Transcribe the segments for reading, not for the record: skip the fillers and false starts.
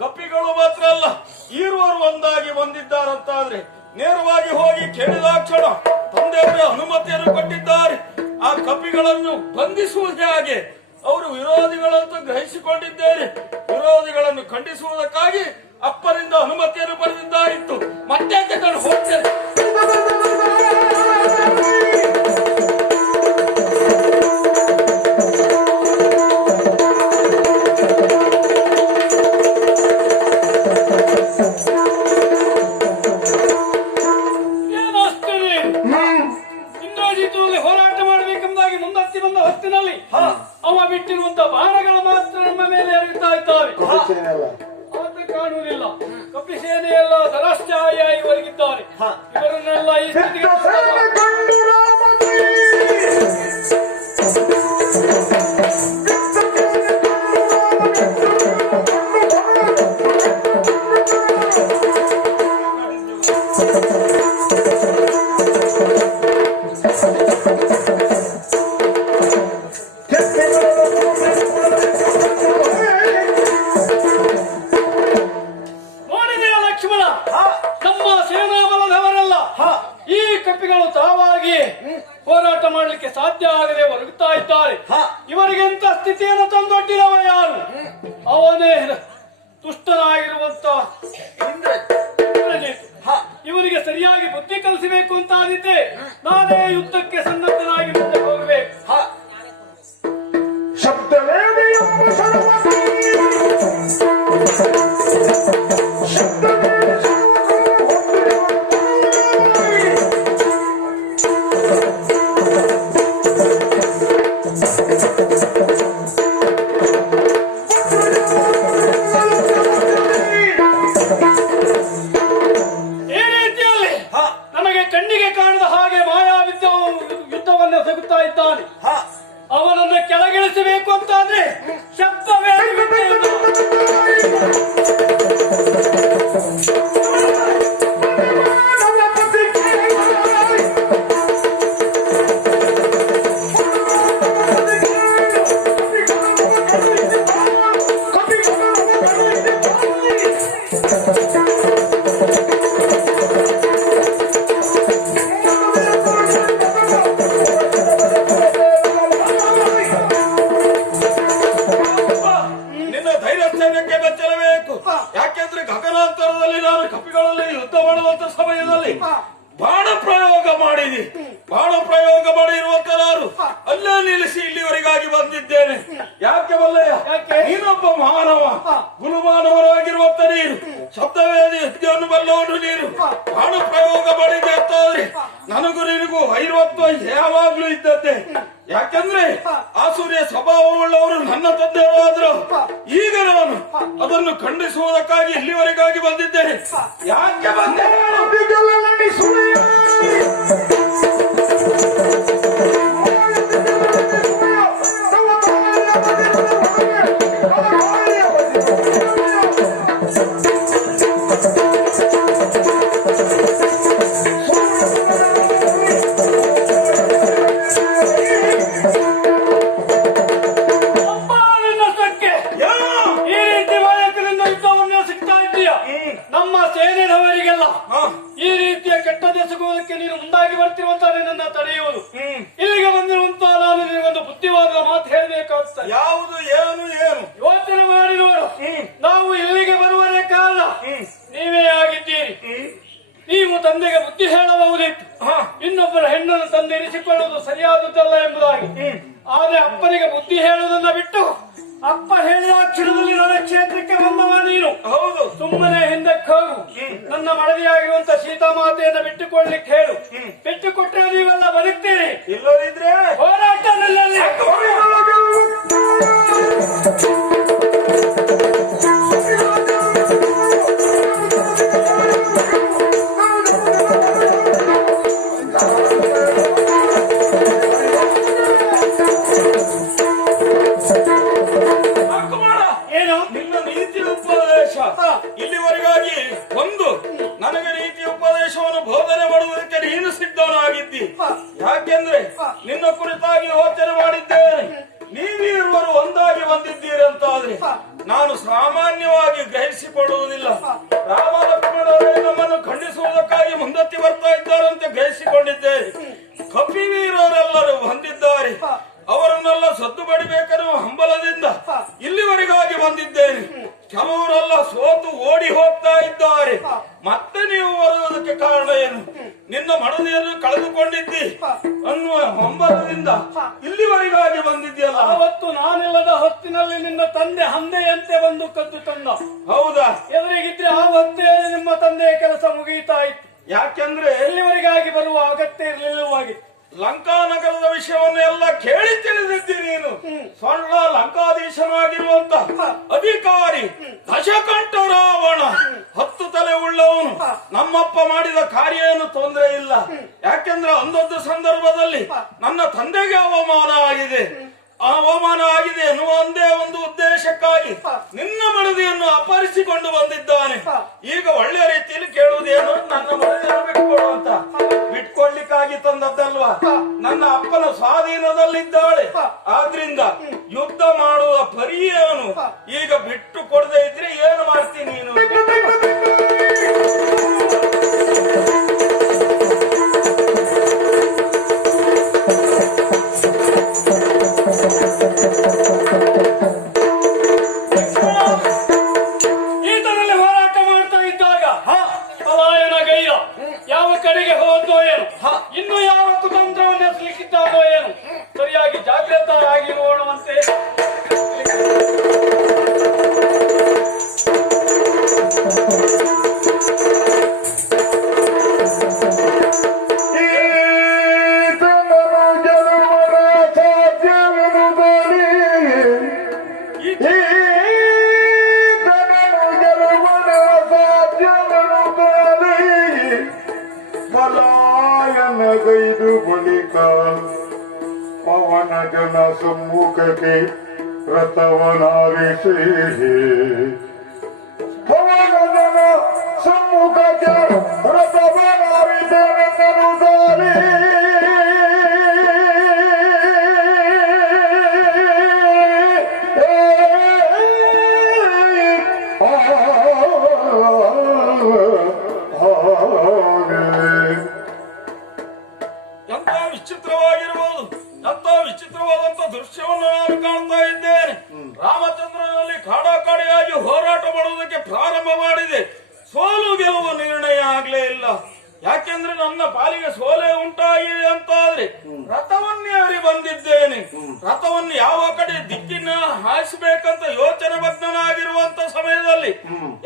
ಕಪಿಗಳು ಮಾತ್ರ ಅಲ್ಲ, ಈರುವರು ಒಂದಾಗಿ ಬಂದಿದ್ದಾರಂತಾದ್ರೆ ನೇರವಾಗಿ ಹೋಗಿ ಕೇಳಿದಾಕ್ಷಣ ತಂದೆಯವರ ಅನುಮತಿಯನ್ನು ಕೊಟ್ಟಿದ್ದಾರೆ. ಆ ಕಪಿಗಳನ್ನು ಬಂಧಿಸುವುದು ಹೇಗೆ? ಅವರು ವಿರೋಧಿಗಳಂತೂ ಗ್ರಹಿಸಿಕೊಂಡಿದ್ದೇನೆ. ವಿರೋಧಿಗಳನ್ನು ಖಂಡಿಸುವುದಕ್ಕಾಗಿ ಅಪ್ಪನಿಂದ ಅನುಮತಿಯನ್ನು ಪಡೆದಿದ್ದಾಯಿತು. ಮತ್ತೆ ಹೋಗ್ತೇನೆ. ಹೋರಾಟ ಮಾಡಬೇಕೆಂಬುದಾಗಿ ಮುಂದತ್ತಿ ಬಂದ ಹೊತ್ತಿನಲ್ಲಿ ಅವ ಬಿಟ್ಟಿರುವಂತ ಬಾಣಗಳು ಮಾತ್ರ ನಮ್ಮ ಮೇಲೆ ಎರಗುತ್ತಾ ಇದ್ದಾವೆ. ಆತ ಕಾಣುವುದಿಲ್ಲ. ಕಪಿಸೇನೆಯೆಲ್ಲ ಧರಾಶ್ಚಾಯಾಗಿ ಒರಗಿದ್ದಾರೆ. ಇವರನ್ನೆಲ್ಲ ಈ ಸ್ಥಿತಿಗೆ ಹೋರಾಟ ಮಾಡಲಿಕ್ಕೆ ಸಾಧ್ಯ ಆಗದೆ ಒರಗುತ್ತಾ ಇದ್ದಾರೆ. ಇವರಿಗೆಂತ ಸ್ಥಿತಿಯನ್ನು ತಂದೊಡ್ಡಿರವ ಯಾರು? ಅವನೇ ದುಷ್ಟನಾಗಿರುವಂತ ಇವರಿಗೆ ಸರಿಯಾಗಿ ಬುದ್ಧಿ ಕಲಿಸಬೇಕು ಅಂತ ಆದಿದ್ದೆ ನಾನೇ ಯುದ್ಧಕ್ಕೆ ಸನ್ನದ್ಧನಾಗಿ ಮುಂದೆ ಹೋಗಬೇಕು. ಅವನನ್ನ ಕೆಳಗಿಳಿಸಬೇಕು ಅಂತಾದ್ರೆ ಶಬ್ದವೇ ಯಾಕೆಂದ್ರೆ ಗಗನಾಂತರದಲ್ಲಿ ನಾನು ಕಪಿಗಳಲ್ಲಿ ಯುದ್ಧ ಮಾಡುವಂತ ಸಮಯದಲ್ಲಿ ಬಾಣ ಪ್ರಯೋಗ ಮಾಡಿದೆ. ಬಾಣ ಪ್ರಯೋಗ ಮಾಡಿರುವಂತ ನಾನು ಅಲ್ಲೇ ನಿಲ್ಲಿಸಿ ಇಲ್ಲಿವರೆಗಾಗಿ ಬಂದಿದ್ದೇನೆ. ಯಾಕೆ ಬಲ್ಲಯ್ಯ? ನೀನೊಬ್ಬ ಮಾನವ, ಗುರುಮಾನವರಾಗಿರುವಂತ ನೀನು, ಶಬ್ದವೇದಿ ಯುದ್ಧವನ್ನು ಬಲ್ಲವನು ನೀನು. ಬಾಣ ಪ್ರಯೋಗ ಮಾಡಿದೆ ಅಂತಾದ್ರೆ ನನಗೂ ನಿನಗೂ ವೈರತ್ವ ಯಾವಾಗ್ಲೂ ಇದ್ದದ್ದೇ. ಯಾಕಂದ್ರೆ ಆ ಸೂರ್ಯ ಸ್ವಭಾವವುಳ್ಳವರು ನನ್ನ ತಂದೆಯರಾದ್ರು. ಈಗ ನಾನು ಅದನ್ನು ಖಂಡಿಸುವುದಕ್ಕಾಗಿ ಇಲ್ಲಿವರೆಗಾಗಿ ಬಂದಿದ್ದೇನೆ. ಯಾಕೆ ಬಂದೆ? ನಮ್ಮ ಸೇನೆಯವರಿಗೆಲ್ಲ ಈ ರೀತಿಯ ಕೆಟ್ಟ ದೆಸಗುವುದಕ್ಕೆ ನೀನು ಮುಂದಾಗಿ ಬರ್ತಿರುವಂತ ನನ್ನ ತಡೆಯುವುದು. ಇಲ್ಲಿಗೆ ಬಂದಿರುವಂತ ನಾನು ನಿನಗೊಂದು ಬುದ್ಧಿವಾದದ ಮಾತು ಹೇಳಬೇಕಾಗ್ತದೆ. ಯಾವುದು? ಏನು ಏನು ಯೋಚನೆ ಮಾಡಿ ನೋಡು. ನಾವು ಇಲ್ಲಿಗೆ ಬರುವನೇ ಕಾರಣ ನೀವೇ ಆಗಿದ್ದೀರಿ. ನೀವು ತಂದೆಗೆ ಬುದ್ಧಿ ಹೇಳಬಹುದಿತ್ತು. ಇನ್ನೊಬ್ಬರ ಹೆಣ್ಣನ್ನು ತಂದೆ ಇರಿಸಿಕೊಳ್ಳುವುದು ಸರಿಯಾದದ್ದಲ್ಲ ಎಂಬುದಾಗಿ. ಆದ್ರೆ ಅಪ್ಪನಿಗೆ ಬುದ್ಧಿ ಹೇಳುವುದನ್ನ ಬಿಟ್ಟು ಅಪ್ಪ ಹೇಳಿದ ಕ್ಷಣದಲ್ಲಿ ನನ್ನ ಕ್ಷೇತ್ರಕ್ಕೆ ಬಂದವ ನೀನು. ಹೌದು. ಸುಮ್ಮನೆ ಹಿಂದಕ್ಕೆ ಹೋಗು. ನನ್ನ ಮಡದಿಯಾಗಿರುವಂತ ಸೀತಾಮಾತೆಯನ್ನು ಬಿಟ್ಟುಕೊಳ್ಳಿಕ್ಕೆ ಹೇಳು. ಬಿಟ್ಟುಕೊಟ್ರೆ ನೀವೆಲ್ಲ ಬದುಕ್ತೀರಿ. ಇಲ್ಲದಿದ್ರೆ ಹೋರಾಟ ನಿಲ್ಲಲ್ಲಿ. ನಿನ್ನ ನೀತಿ ಉಪದೇಶ ಇಲ್ಲಿವರೆಗಾಗಿ ಒಂದು ನನಗೆ ನೀತಿ ಉಪದೇಶವನ್ನು ಬೋಧನೆ ಮಾಡುವುದಕ್ಕೆ ನೀನು ಸಿದ್ಧನಾಗಿದ್ದಿ. ಯಾಕೆಂದ್ರೆ ನಿನ್ನ ಕುರಿತಾಗಿ ಯೋಚನೆ ಮಾಡಿದ್ದೇನೆ. ನೀವಿರುವರು ಒಂದಾಗಿ ಬಂದಿದ್ದೀರಂತಾದ್ರೆ ನಾನು ಸಾಮಾನ್ಯವಾಗಿ ಗ್ರಹಿಸಿಕೊಳ್ಳುವುದಿಲ್ಲ. ರಾಮ ಲಕ್ಷ್ಮಣರೇ ನಮ್ಮನ್ನು ಖಂಡಿಸುವುದಕ್ಕಾಗಿ ಮುಂದತ್ತಿ ಬರ್ತಾ ಇದ್ದಾರಂತೆ ಗ್ರಹಿಸಿಕೊಂಡಿದ್ದೇನೆ. ಕಪಿವೀರರೆಲ್ಲರೂ ಬಂದಿದ್ದಾರೆ. ಅವರನ್ನೆಲ್ಲ ಸದ್ದು ಬಡಿಬೇಕೆನ್ನುವ ಹಂಬಲದಿಂದ ಇಲ್ಲಿವರೆಗಾಗಿ ಬಂದಿದ್ದೇನೆ. ಕೆಲವರೆಲ್ಲ ಸೋತು ಓಡಿ ಹೋಗ್ತಾ ಇದ್ದಾರೆ. ಮತ್ತೆ ನೀವು ಬರುವುದಕ್ಕೆ ಕಾರಣ ಏನು? ನಿನ್ನ ಮಡದಿಯನ್ನು ಕಳೆದುಕೊಂಡಿದ್ದಿ ಅನ್ನುವ ಹಂಬಲದಿಂದ ಇಲ್ಲಿವರೆಗಾಗಿ ಬಂದಿದ್ಯಲ್ಲ. ಅವತ್ತು ನಾನಿಲ್ಲದ ಹೊತ್ತಿನಲ್ಲಿ ನಿನ್ನ ತಂದೆ ಹಂದೆಯಂತೆ ಬಂದು ಕದ್ದು ತಂದ. ಹೌದಾ? ಎದುರಿಗಿದ್ರೆ ಆ ಹೊತ್ತೇ ನಿಮ್ಮ ತಂದೆಯ ಕೆಲಸ ಮುಗಿಯುತ್ತಾ ಇತ್ತು. ಯಾಕೆಂದ್ರೆ ಇಲ್ಲಿವರೆಗಾಗಿ ಬರುವ ಅಗತ್ಯ ಇರಲಿಲ್ಲವಾಗಿತ್ತು. ಲಂಕಾ ನಗರದ ವಿಷಯವನ್ನು ಎಲ್ಲ ಕೇಳಿ ತಿಳಿದಿದ್ದಿ ನೀನು. ಸ್ವರ್ಣ ಲಂಕಾಧೀಶನಾಗಿರುವಂತ ಅಧಿಕಾರಿ ದಶಕಂಠ ರಾವಣ 10 ತಲೆ ಉಳ್ಳವನು. ನಮ್ಮಪ್ಪ ಮಾಡಿದ ಕಾರ್ಯ ಏನು ತೊಂದರೆ ಇಲ್ಲ. ಯಾಕೆಂದ್ರೆ ಒಂದೊಂದು ಸಂದರ್ಭದಲ್ಲಿ ನನ್ನ ತಂದೆಗೆ ಅವಮಾನ ಆಗಿದೆ ಎನ್ನುವ ಒಂದೇ ಒಂದು ಉದ್ದೇಶಕ್ಕಾಗಿ ನಿನ್ನ ಮಡದಿಯನ್ನು ಅಪಹರಿಸಿಕೊಂಡು ಬಂದಿದ್ದಾನೆ. ಈಗ ಒಳ್ಳೆ ರೀತಿಯಲ್ಲಿ ಕೇಳುವುದೇನು? ನನ್ನ ಮಡದಿಯನ್ನು ಬಿಟ್ಕೊಡು ಅಂತ. ಬಿಟ್ಕೊಡ್ಲಿಕ್ಕಾಗಿ ತಂದದ್ದಲ್ವಾ? ನನ್ನ ಅಪ್ಪನ ಸ್ವಾಧೀನದಲ್ಲಿದ್ದಾಳೆ. ಆದ್ರಿಂದ ಯುದ್ಧ ಮಾಡುವ ಪರಿಯೇನು? ಈಗ ಬಿಟ್ಟು ಕೊಡದೆ ಇದ್ರೆ ಏನು ಮಾಡ್ತೀನಿ ನೀನು? ಇನ್ನು ಯಾವ ಕುತಂತ್ರವನ್ನು ಎಸಲಿಕ್ಕಿದ್ದಾನೋ ಏನು? ಸರಿಯಾಗಿ ಜಾಗೃತರಾಗಿ ನೋಡುವಂತೆ. ಗೈದು ಬಳಿಕ ಪವನ ಜನ ಸಮ್ಮುಖಕ್ಕೆ ರಥವನಾರಿಸಿ ಪವನ ಜನ ಸಮ್ಮುಖಕ್ಕೆ ರಥವನಾರಿಸೆಂದರು ಸಾರಿ ವಿಚಿತ್ರವಾದಂತ ದೃಶ್ಯವನ್ನು ನಾನು ಕಾಣ್ತಾ ಇದ್ದೇನೆ. ರಾಮಚಂದ್ರನಲ್ಲಿ ಕಾಡಾಕಾಡಿಯಾಗಿ ಹೋರಾಟ ಮಾಡುವುದಕ್ಕೆ ಪ್ರಾರಂಭ ಮಾಡಿದೆ. ಸೋಲು ಗೆಲುವು ನಿರ್ಣಯ ಆಗ್ಲೇ ಇಲ್ಲ. ಯಾಕೆಂದ್ರೆ ನನ್ನ ಪಾಲಿಗೆ ಸೋಲೆ ಉಂಟಾಗಿದೆ ಅಂತಾದ್ರೆ ರಥವನ್ನೇರಿ ಬಂದಿದ್ದೇನೆ. ರಥವನ್ನು ಯಾವ ಕಡೆ ದಿಕ್ಕಿನ ಹಾಯಿಸಬೇಕಂತ ಯೋಚನೆ ಮಗ್ನನಾಗಿರುವಂತ ಸಮಯದಲ್ಲಿ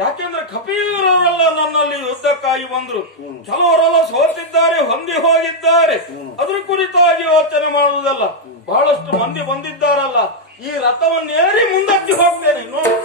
ಯಾಕೆಂದ್ರೆ ಕಪಿವೀರರೆಲ್ಲ ನನ್ನಲ್ಲಿ ಯುದ್ಧಕ್ಕಾಗಿ ಬಂದ್ರು. ಕೆಲವರೆಲ್ಲ ಸೋತಿದ್ದಾರೆ, ಹೊಂದಿ ಹೋಗಿದ್ದಾರೆ. ಅದ್ರ ಕುರಿತಾಗಿ ಯೋಚನೆ ಮಾಡುವುದಲ್ಲ. ಬಹಳಷ್ಟು ಮಂದಿ ಬಂದಿದ್ದಾರಲ್ಲ. ಈ ರಥವನ್ನೇರಿ ಮುಂದಕ್ಕೆ ಹೋಗ್ತೇನೆ ನೋಡಿ.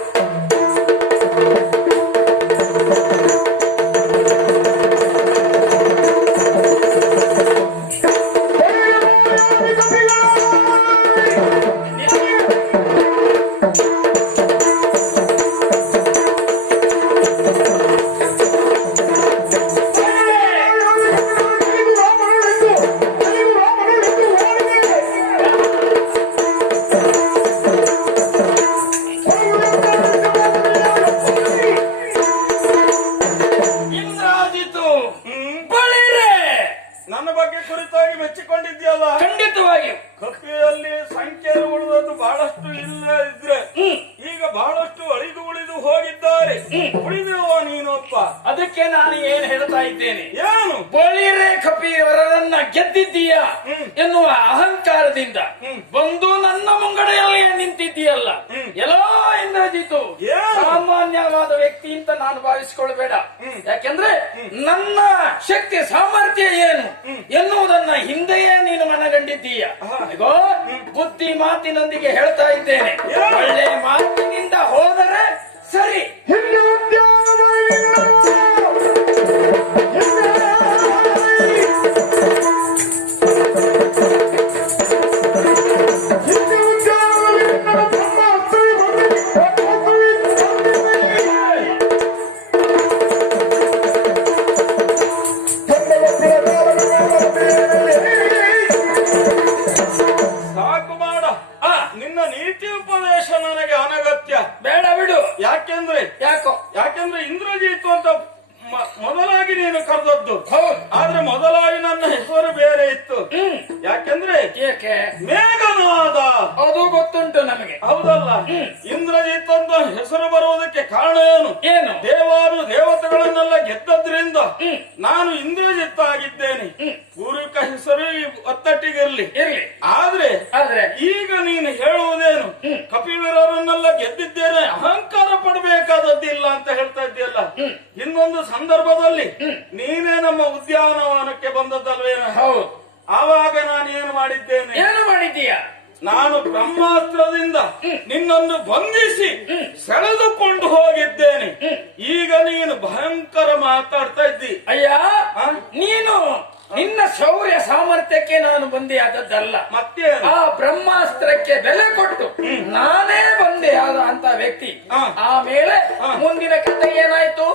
ನನ್ನ ಬಗ್ಗೆ ಕುರಿತಾಗಿ ಮೆಚ್ಚಿಕೊಂಡಿದ್ಯಲ್ಲ? ಖಂಡಿತವಾಗಿ. ಕಪಿಯಲ್ಲಿ ಸಂಖ್ಯೆ ಉಳಿದದ್ದು ಬಹಳಷ್ಟು ಇಲ್ಲ ಇದ್ರೆ ಈಗ ಬಹಳಷ್ಟು ಅಳಿದು ಉಳಿದು ಹೋಗಿದ್ದಾರೆ. ಉಳಿದಿರುವ ನೀನೊಬ್ಬ. ಅದಕ್ಕೆ ನಾನು ಏನ್ ಹೇಳ್ತಾ ಇದ್ದೇನೆ? ಏನು? ಬಳಿರೆ ಕಪಿಯವರನ್ನ ಗೆದ್ದಿದ್ದೀಯ ಎನ್ನುವ ಅಹಂಕಾರದಿಂದ ಬಂದು ನನ್ನ ಮುಂಗಡೆಯಲ್ಲಿ ನಿಂತಿದ್ದೀಯಲ್ಲ. ಎಲ್ಲೋ ಇಂದ್ರಜಿತು ಸಾಮಾನ್ಯವಾದ ವ್ಯಕ್ತಿ ಅಂತ ನಾನು ಭಾವಿಸಿಕೊಳ್ಬೇಡ. ಯಾಕೆಂದ್ರೆ ನನ್ನ ಶಕ್ತಿ ಸಾಮರ್ಥ್ಯ ಏನು ಎನ್ನುವುದನ್ನ ಹಿಂದೆಯೇ ನೀನು ಮನಗಂಡಿದ್ದೀಯ. ಬುದ್ಧಿ ಮಾತಿನೊಂದಿಗೆ ಹೇಳ್ತಾ ಇದ್ದೇನೆ. ಒಳ್ಳೆ ಮಾತಿನಿಂದ ಹೋದರೆ ಸರಿ. ಹೆಸರು ಬರುವುದಕ್ಕೆ ಕಾರಣ ಏನು? ಏನು? ದೇವಾನು ದೇವತೆಗಳನ್ನೆಲ್ಲ ಗೆದ್ದದ್ರಿಂದ ನಾನು ಇಂದ್ರಜಿತ್ ಆಗಿದ್ದೇನೆ. ಪೂರ್ವಿಕ ಹೆಸರು ಒತ್ತಟ್ಟಿಗಿರ್ಲಿ ಇರ್ಲಿ. ಆದ್ರೆ ಆದ್ರೆ ಈಗ ನೀನು ಹೇಳುವುದೇನು? ಕಪಿವೀರರನ್ನೆಲ್ಲ ಗೆದ್ದಿದ್ದೇನೆ, ಅಹಂಕಾರ ಪಡಬೇಕಾದದ್ದಿಲ್ಲ ಅಂತ ಹೇಳ್ತಾ ಇದ್ದೀಯಲ್ಲ. ಇನ್ನೊಂದು ಸಂದರ್ಭದಲ್ಲಿ ನೀನೇ ನಮ್ಮ ಉದ್ಯಾನವನಕ್ಕೆ ಬಂದದ್ದಲ್ವೇನ? ಹೌದು. ಆವಾಗ ನಾನು ಏನು ಮಾಡಿದ್ದೇನೆ? ಏನು ಮಾಡಿದ್ದೀಯ? ನಾನು ಬ್ರಹ್ಮಾಸ್ತ್ರದಿಂದ ನಿನ್ನನ್ನು ಬಂಧಿಸಿ ಸೆಳೆದುಕೊಂಡು ಹೋಗಿದ್ದೇನೆ. ಈಗ ನೀನು ಭಯಂಕರ ಮಾತಾಡ್ತಾ ಇದ್ದಿ. ಅಯ್ಯ, ನೀನು ನಿನ್ನ ಶೌರ್ಯ ಸಾಮರ್ಥ್ಯಕ್ಕೆ ನಾನು ಬಂದೆ ಆದದ್ದಲ್ಲ. ಮತ್ತೆ ಆ ಬ್ರಹ್ಮಾಸ್ತ್ರಕ್ಕೆ ಬೆಲೆ ಕೊಟ್ಟು ನಾನೇ ಬಂದೆ ಆದ ಅಂತ ವ್ಯಕ್ತಿ. ಆಮೇಲೆ ಮುಂದಿನ ಕಥೆ ಏನಾಯ್ತು?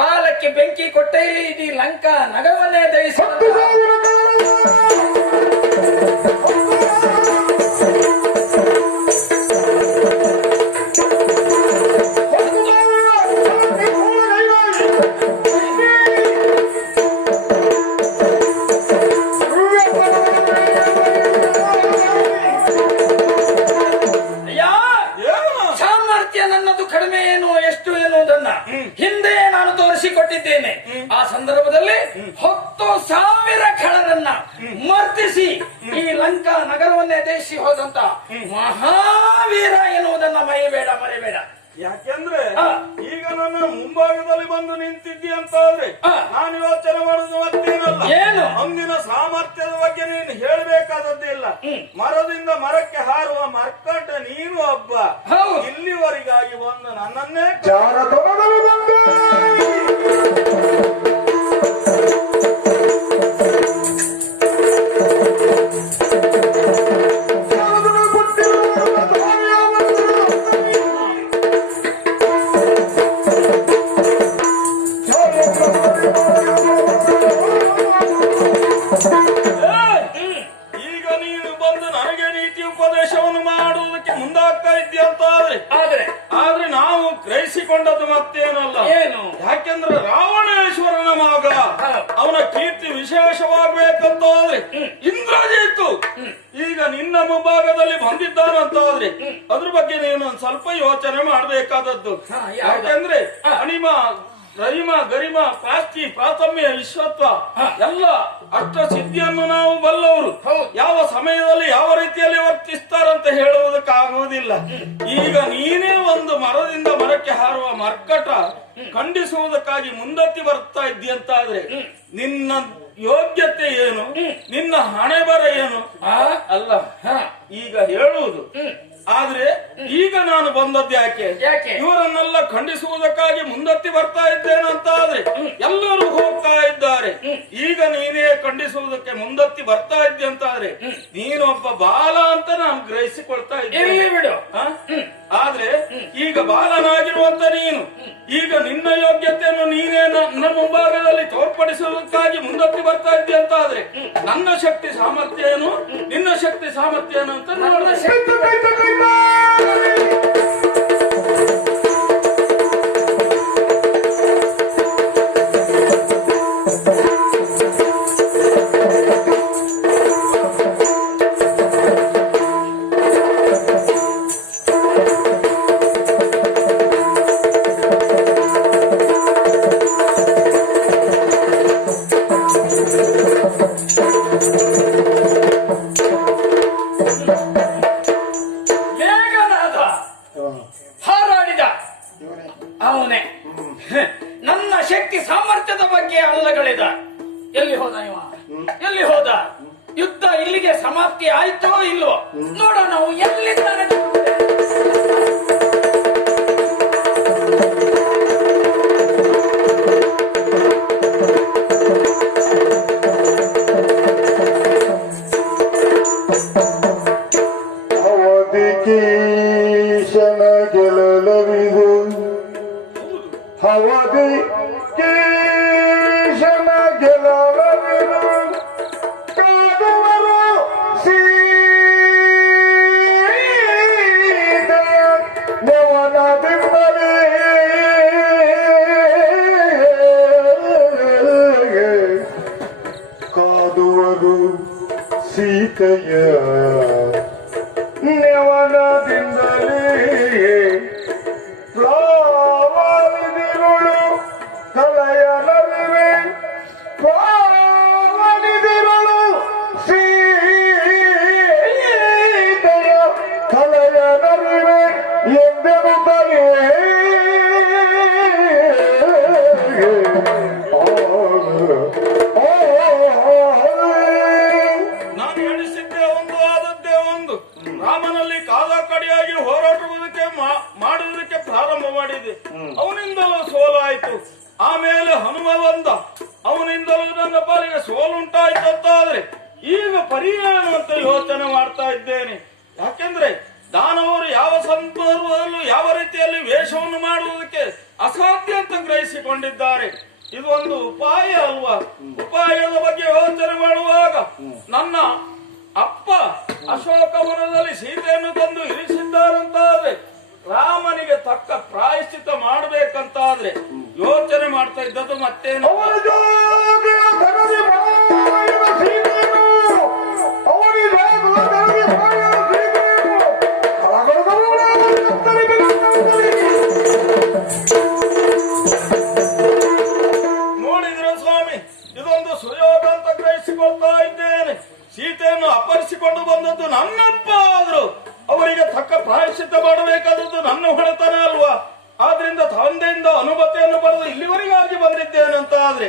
ಬಾಲಕ್ಕೆ ಬೆಂಕಿ ಕೊಟ್ಟೆ ಇಡೀ ಲಂಕಾ ನಗರವನ್ನೇ ದಹಿಸ ಹಿಂದೆ ನಾನು ತೋರಿಸಿಕೊಟ್ಟಿದ್ದೇನೆ. ಆ ಸಂದರ್ಭದಲ್ಲಿ 10,000 ಖಳರನ್ನ ಮರ್ದಿಸಿ ಈ ಲಂಕಾ ನಗರವನ್ನೇ ದೇಶಿ ಹೋದಂತ ಮಹಾವೀರ ಎನ್ನುವುದನ್ನ ಮರೆಯಬೇಡ. ಯಾಕೆಂದ್ರೆ ಈಗ ನನ್ನ ಮುಂಭಾಗದಲ್ಲಿ ಬಂದು ನಿಂತಿದ್ದಿ ಅಂತ ಆದ್ರೆ ನಾನು ಯೋಚನೆ ಮಾಡುದು ಮತ್ತೇನಲ್ಲ. ಏನು? ಅಂದಿನ ಸಾಮರ್ಥ್ಯದ ಬಗ್ಗೆ ನೀನು ಹೇಳಬೇಕಾದದ್ದಿಲ್ಲ. ಮರದಿಂದ ಮರಕ್ಕೆ ಹಾರುವ ಮರ್ಕಟ ನೀನು ಒಬ್ಬ. ಇಲ್ಲಿವರೆಗಾಗಿ ಬಂದು ನನ್ನನ್ನೇ ಜಾರತೊಡಗಲು ಬಂದೆ. ಈಗ ನೀನು ಬಂದು ನನಗೆ ನೀತಿ ಉಪದೇಶವನ್ನು ಮಾಡುವುದಕ್ಕೆ ಮುಂದಾಗ್ತಾ ಇದ್ದೀಯಂತಾದ್ರೆ ಆದ್ರೆ ನಾವು ಗ್ರಹಿಸಿಕೊಂಡದ್ದು ಮತ್ತೇನಲ್ಲ. ಏನು? ಯಾಕೆಂದ್ರೆ ರಾವಣೇಶ್ವರನ ಮಗ, ಅವನ ಕೀರ್ತಿ ವಿಶೇಷವಾಗಬೇಕಂತಾದ್ರೆ ಇಂದ್ರಜಿತ್ತು ಈಗ ನಿನ್ನ ಮುಂಭಾಗದಲ್ಲಿ ಬಂದಿದ್ದಾನಂತಾದ್ರೆ ಅದ್ರ ಬಗ್ಗೆ ನೀನು ಸ್ವಲ್ಪ ಯೋಚನೆ ಮಾಡಬೇಕಾದದ್ದು. ಯಾಕೆಂದ್ರೆ ಅಣಿಮ ರಹಿಮ ಗರಿಮ ಪ್ರಾಸ್ತಿ ಪ್ರಾಥಮ್ಯ ವಿಶ್ವತ್ವ ಎಲ್ಲ ಅಷ್ಟ ಸಿದ್ಧಿಯನ್ನು ನಾವು ಬಲ್ಲವರು. ಯಾವ ಸಮಯದಲ್ಲಿ ಯಾವ ರೀತಿಯಲ್ಲಿ ವರ್ತಿಸ್ತಾರಂತ ಹೇಳುವುದಕ್ಕಾಗುವುದಿಲ್ಲ. ಈಗ ನೀನೇ ಒಂದು ಮರದಿಂದ ಮರಕ್ಕೆ ಹಾರುವ ಮರ್ಕಟ ಖಂಡಿಸುವುದಕ್ಕಾಗಿ ಮುಂದತ್ತಿ ಬರ್ತಾ ಇದ್ದೀಯಂತಾದ್ರೆ ನಿನ್ನ ಯೋಗ್ಯತೆ ಏನು? ನಿನ್ನ ಹಣೆ ಬರ ಏನು? ಅಲ್ಲ ಈಗ ಹೇಳುವುದು. ಆದ್ರೆ ಈಗ ನಾನು ಬಂದದ್ದು ಯಾಕೆ? ಇವರನ್ನೆಲ್ಲ ಖಂಡಿಸುವುದಕ್ಕಾಗಿ ಮುಂದತ್ತಿ ಬರ್ತಾ ಇದ್ದೇನಂತ ಆದ್ರೆ ಎಲ್ಲರೂ ಹೋಗ್ತಾ ಇದ್ದಾರೆ. ಈಗ ನೀನೇ ಖಂಡಿಸುವುದಕ್ಕೆ ಮುಂದತ್ತಿ ಬರ್ತಾ ಇದ್ದೆ ಅಂತ ಆದ್ರೆ ನೀನೊಬ್ಬ ಬಾಲ ಅಂತ ನಾನು ಗ್ರಹಿಸಿಕೊಳ್ತಾ ಇದ್ದೇನೆ. ಬಿಡು. ಆದ್ರೆ ಈಗ ಬಾಲನಾಗಿರುವಂತ ನೀನು ಈಗ ನಿನ್ನ ಯೋಗ್ಯತೆಯನ್ನು ನೀನೇ ನನ್ನ ಮುಂಭಾಗದಲ್ಲಿ ತೋರ್ಪಡಿಸುವುದಕ್ಕಾಗಿ ಮುಂದತ್ತಿ ಬರ್ತಾ ಇದ್ದೆ ಅಂತ ಆದ್ರೆ ನನ್ನ ಶಕ್ತಿ ಸಾಮರ್ಥ್ಯ ಏನು, ನಿನ್ನ ಶಕ್ತಿ ಸಾಮರ್ಥ್ಯ ಏನು ಅಂತ ನೋಡಿದ್ರೆ ಅವನೇ ನನ್ನ ಶಕ್ತಿ ಸಾಮರ್ಥ್ಯದ ಬಗ್ಗೆ ಅಲ್ಲಗಳಿದ. ಎಲ್ಲಿ ಹೋದ ಇವ? ಎಲ್ಲಿ ಹೋದ? ಯುದ್ಧ ಇಲ್ಲಿಗೆ ಸಮಾಪ್ತಿ ಆಯ್ತೋ ಇಲ್ವೋ ನೋಡೋಣ. ನಾವು ಎಲ್ಲಿದ್ದಾನೆ? ಅವಧಿಕೀಶನ ಗೆಲ್ಲವಿದು ಅವಧಿ ಕೀಶನ ಗೆಲ್ಲವಿದು ಕಾದುವರು ಸೀತೆಯ ನೆವನದಿಂದಲೇ ಕಾದುವರು ಸೀತೆಯ ನೆವನದಿಂದಲೇ ಮಾಡಿದೆ. ಅವನಿಂದಲೂ ಸೋಲಾಯ್ತು. ಆಮೇಲೆ ಹನುಮ ಬಂದ, ಅವನಿಂದಲೂ ನನ್ನ ಪಾಲಿಗೆ ಸೋಲುಂಟಾಯ್ತು ಅಂತಾದ್ರೆ ಈಗ ಪರಿಹಾರ ಅಂತ ಯೋಚನೆ ಮಾಡ್ತಾ ಇದ್ದೇನೆ. ಯಾಕೆಂದ್ರೆ ದಾನವರು ಯಾವ ಸಂದರ್ಭದಲ್ಲೂ ಯಾವ ರೀತಿಯಲ್ಲಿ ವೇಷವನ್ನು ಮಾಡುವುದಕ್ಕೆ ಅಸಾಧ್ಯ ಅಂತ ಗ್ರಹಿಸಿಕೊಂಡಿದ್ದಾರೆ. ಇದು ಒಂದು ಉಪಾಯ ಅಲ್ವಾ? ಉಪಾಯದ ಬಗ್ಗೆ ಯೋಚನೆ ಮಾಡುವಾಗ ನನ್ನ ಅಪ್ಪ ಅಶೋಕವನದಲ್ಲಿ ಸೀತೆಯನ್ನು ತಂದು ಇರಿಸಿದ್ದಾರಂತಾದ್ರೆ ರಾಮನಿಗೆ ತಕ್ಕ ಪ್ರಾಯಶ್ಚಿತ್ತ ಮಾಡಬೇಕಂತಾದ್ರೆ ಯೋಚನೆ ಮಾಡ್ತಾ ಇದ್ದದ್ದು ಮತ್ತೇನು? ನೋಡಿದ್ರೆ ಸ್ವಾಮಿ, ಇದೊಂದು ಸುಯೋಗ ಅಂತ ಗ್ರಹಿಸಿಕೊಳ್ತಾ ಇದ್ದೇನೆ. ಸೀತೆಯನ್ನು ಅಪಹರಿಸಿಕೊಂಡು ಬಂದದ್ದು ನನ್ನಪ್ಪ ಆದ್ರು ಅವರಿಗೆ ತಕ್ಕ ಪ್ರಾಯಶ್ಚಿತ್ತ ಮಾಡಬೇಕಾದದ್ದು ನನ್ನ ಹೊಣೆತನ ಅಲ್ವಾ? ಆದ್ರಿಂದ ತಂದೆಯಿಂದ ಅನುಮತಿಯನ್ನು ಪಡೆದು ಇಲ್ಲಿವರೆಗಾಗಿ ಬಂದಿದ್ದೇನೆ ಅಂತ ಆದ್ರೆ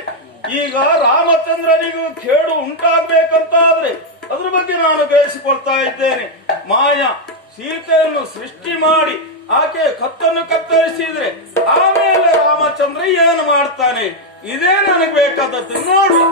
ಈಗ ರಾಮಚಂದ್ರನಿಗೂ ಕೇಡು ಉಂಟಾಗ್ಬೇಕಂತ ಆದ್ರೆ ಅದ್ರ ಬಗ್ಗೆ ನಾನು ಗ್ರಹಿಸಿಕೊಳ್ತಾ ಇದ್ದೇನೆ. ಮಾಯ ಸೀತೆಯನ್ನು ಸೃಷ್ಟಿ ಮಾಡಿ ಆಕೆ ಕತ್ತನ್ನು ಕತ್ತರಿಸಿದ್ರೆ ಆಮೇಲೆ ರಾಮಚಂದ್ರ ಏನು ಮಾಡ್ತಾನೆ, ಇದೇ ನನಗೆ ಬೇಕಾದದ್ದು ನೋಡುವ.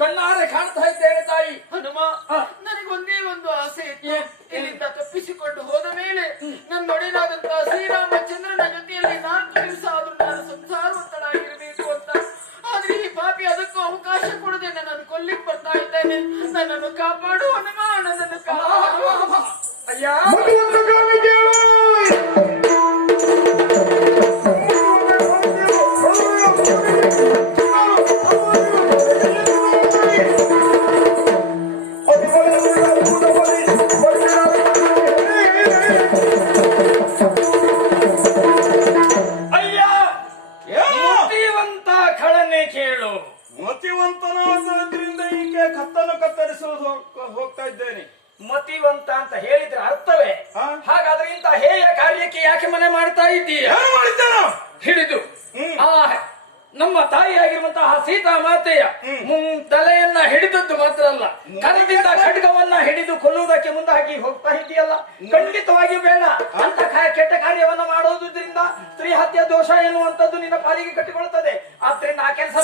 ಕಣ್ಣಾರೆ ಕಾಣ್ತಾ ಇದ್ದೇನೆ ತಾಯಿ. ಹನುಮ, ನನಗೊಂದೇ ಒಂದು ಆಸೆ ಇತ್ತು. ಇಲ್ಲಿಂದ ತಪ್ಪಿಸಿಕೊಂಡು ಹೋದ ಮೇಲೆ ನನ್ನೊಡೆನಾದಂತಹ ಶ್ರೀರಾಮಚಂದ್ರನ ಜೊತೆಯಲ್ಲಿ 4 ದಿವಸ ಆದ್ರೂ ನಾನು ಸಂಸಾರವಂತನಾಗಿರಬೇಕು ಅಂತ. ಆದ್ರೆ ಈ ಪಾಪಿ ಅದಕ್ಕೂ ಅವಕಾಶ ಕೊಡದೆ ನನ್ನನ್ನು ಕೊಲ್ಲಿಕ್ ಬರ್ತಾ ಇದ್ದೇನೆ. ನನ್ನನ್ನು ಕಾಪಾಡು ಹನುಮ, ನನ್ನನ್ನು ಕಾಪಾಡು. ಅಯ್ಯ, ಮತಿವಂತನಾದ್ರಿಂದ ಈಕೆ ಕತ್ತನ್ನು ಕತ್ತರಿಸುವುದು ಹೋಗ್ತಾ ಇದ್ದೇನೆ. ಮತಿವಂತ ಅಂತ ಹೇಳಿದ್ರೆ ಅರ್ಥವೇ? ಹಾಗಾದ್ರೆ ಇಂತ ಹೇಯ ಕಾರ್ಯಕ್ಕೆ ಯಾಕೆ ಮನೆ ಮಾಡ್ತಾ ಇದ್ದೀಯ? ಹಿಡಿದು ನಮ್ಮ ತಾಯಿಯಾಗಿರುವಂತಹ ಸೀತಾ ಮಾತೆಯ ತಲೆಯನ್ನ ಹಿಡಿದದ್ದು ಮಾತ್ರ ಅಲ್ಲ, ಕರದಿಂದ ಖಡ್ಗವನ್ನ ಹಿಡಿದು ಕೊಲ್ಲುವುದಕ್ಕೆ ಮುಂದಾಗಿ ಹೋಗ್ತಾ ಇದೆಯಲ್ಲ, ಖಂಡಿತವಾಗಿ ಬೇಡ. ಅಂತ ಕೆಟ್ಟ ಕಾರ್ಯವನ್ನ ಮಾಡೋದ್ರಿಂದ ಸ್ತ್ರೀ ಹತ್ಯೆ ದೋಷ ಎನ್ನುವಂಥದ್ದು ನಿನ್ನ ಪಾಲಿಗೆ ಕಟ್ಟಿಕೊಳ್ಳುತ್ತದೆ. ಆದ್ರಿಂದ ಆ ಕೆಲಸ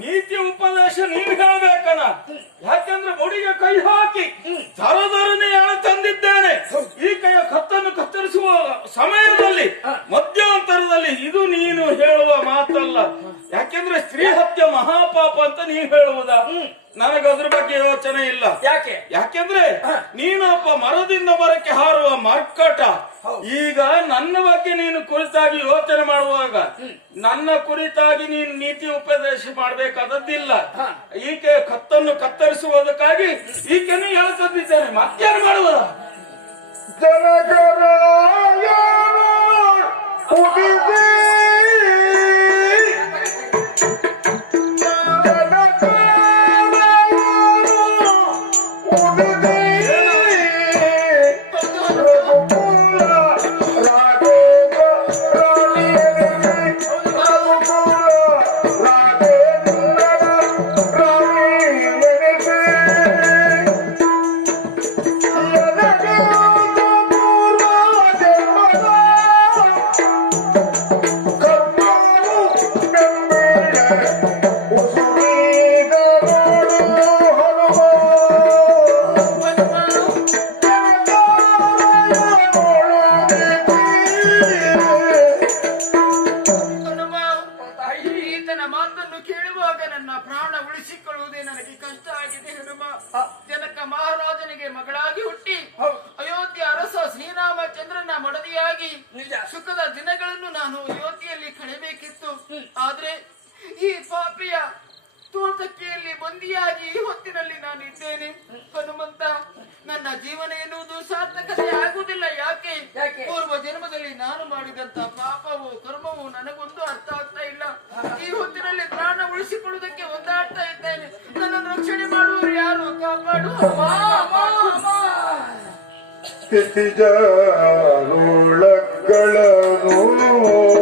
ನೀತಿ ಉಪದೇಶ ನೀನು ಹೇಳಬೇಕನ. ಯಾಕೆಂದ್ರೆ ಮುಡಿಗೆ ಕೈ ಹಾಕಿ ದರದರನೆ ತಂದಿದ್ದೇನೆ. ಈ ಕೈಯ ಕತ್ತನ್ನು ಕತ್ತರಿಸುವ ಸಮಯದಲ್ಲಿ ಮಧ್ಯಂತರದಲ್ಲಿ ಇದು ನೀನು ಹೇಳುವ ಮಾತಲ್ಲ. ಯಾಕೆಂದ್ರೆ ಸ್ತ್ರೀ ಹತ್ಯೆ ಮಹಾಪಾಪ ಅಂತ ನೀನು ಹೇಳುವುದ. ನನಗದ್ರ ಬಗ್ಗೆ ಬಗ್ಗೆ ಯೋಚನೆ ಇಲ್ಲ. ಯಾಕೆ? ಯಾಕೆಂದ್ರೆ ನೀನೊಬ್ಬ ಮರದಿಂದ ಮರಕ್ಕೆ ಹಾರುವ ಮರ್ಕಟ. ಈಗ ನನ್ನ ಬಗ್ಗೆ ನೀನು ಕುರಿತಾಗಿ ಯೋಚನೆ ಮಾಡುವಾಗ ನನ್ನ ಕುರಿತಾಗಿ ನೀನು ನೀತಿ ಉಪದೇಶ ಮಾಡಬೇಕಾದದ್ದಿಲ್ಲ. ಈಕೆ ಕತ್ತನ್ನು ಕತ್ತರಿಸುವುದಕ್ಕಾಗಿ ಈಕೆಯನ್ನು ಹೇಳ್ತಿದ್ದೇನೆ, ಮತ್ತೇನು ಮಾಡುವ? ಜನಕರಾಯನು ಉದಿಸಿ ಈತನ ಮಾತನ್ನು ಕೇಳುವಾಗ ನನ್ನ ಪ್ರಾಣ ಉಳಿಸಿಕೊಳ್ಳುವುದೇ ನನಗೆ ಕಷ್ಟ ಆಗಿದೆ ಹನುಮ. ಜನಕ ಮಹಾರಾಜನಿಗೆ ಮಗಳಾಗಿ ಹುಟ್ಟಿ ಅಯೋಧ್ಯೆ ಅರಸ ಶ್ರೀರಾಮಚಂದ್ರನ ಮಡದಿಯಾಗಿ ಸುಖದ ದಿನಗಳನ್ನು ನಾನು ಅಯೋಧ್ಯೆಯಲ್ಲಿ ಕಳೆಯಬೇಕಿತ್ತು. ಆದ್ರೆ ಈ ಪಾಪಿಯ ತೋಟಕ್ಕೆಯಲ್ಲಿ ಬಂದಿಯಾಗಿ ಈ ಹೊತ್ತಿನಲ್ಲಿ ನಾನು ಇದ್ದೇನೆ. ಹನುಮಂತ, ನನ್ನ ಜೀವನ ಎನ್ನುವುದು ಸಾರ್ಥಕತೆ ಆಗುವುದಿಲ್ಲ. ಯಾಕೆ? ಪೂರ್ವ ಜನ್ಮದಲ್ಲಿ ನಾನು ಮಾಡಿದಂತ ಪಾಪವು ಕರ್ಮವು ನನಗೊಂದು ಅರ್ಥ ಆಗ್ತಾ ಇಲ್ಲ. ಈ ಹೊತ್ತಿನಲ್ಲಿ ಪ್ರಾಣ ಉಳಿಸಿಕೊಳ್ಳುವುದಕ್ಕೆ ಒಂದಾಡ್ತಾ ಇದ್ದೇನೆ. ನನ್ನನ್ನು ರಕ್ಷಣೆ ಮಾಡುವವರು ಯಾರು? ಕಾಪಾಡು. ಸ್ಥಿತಿಜಾರುಳ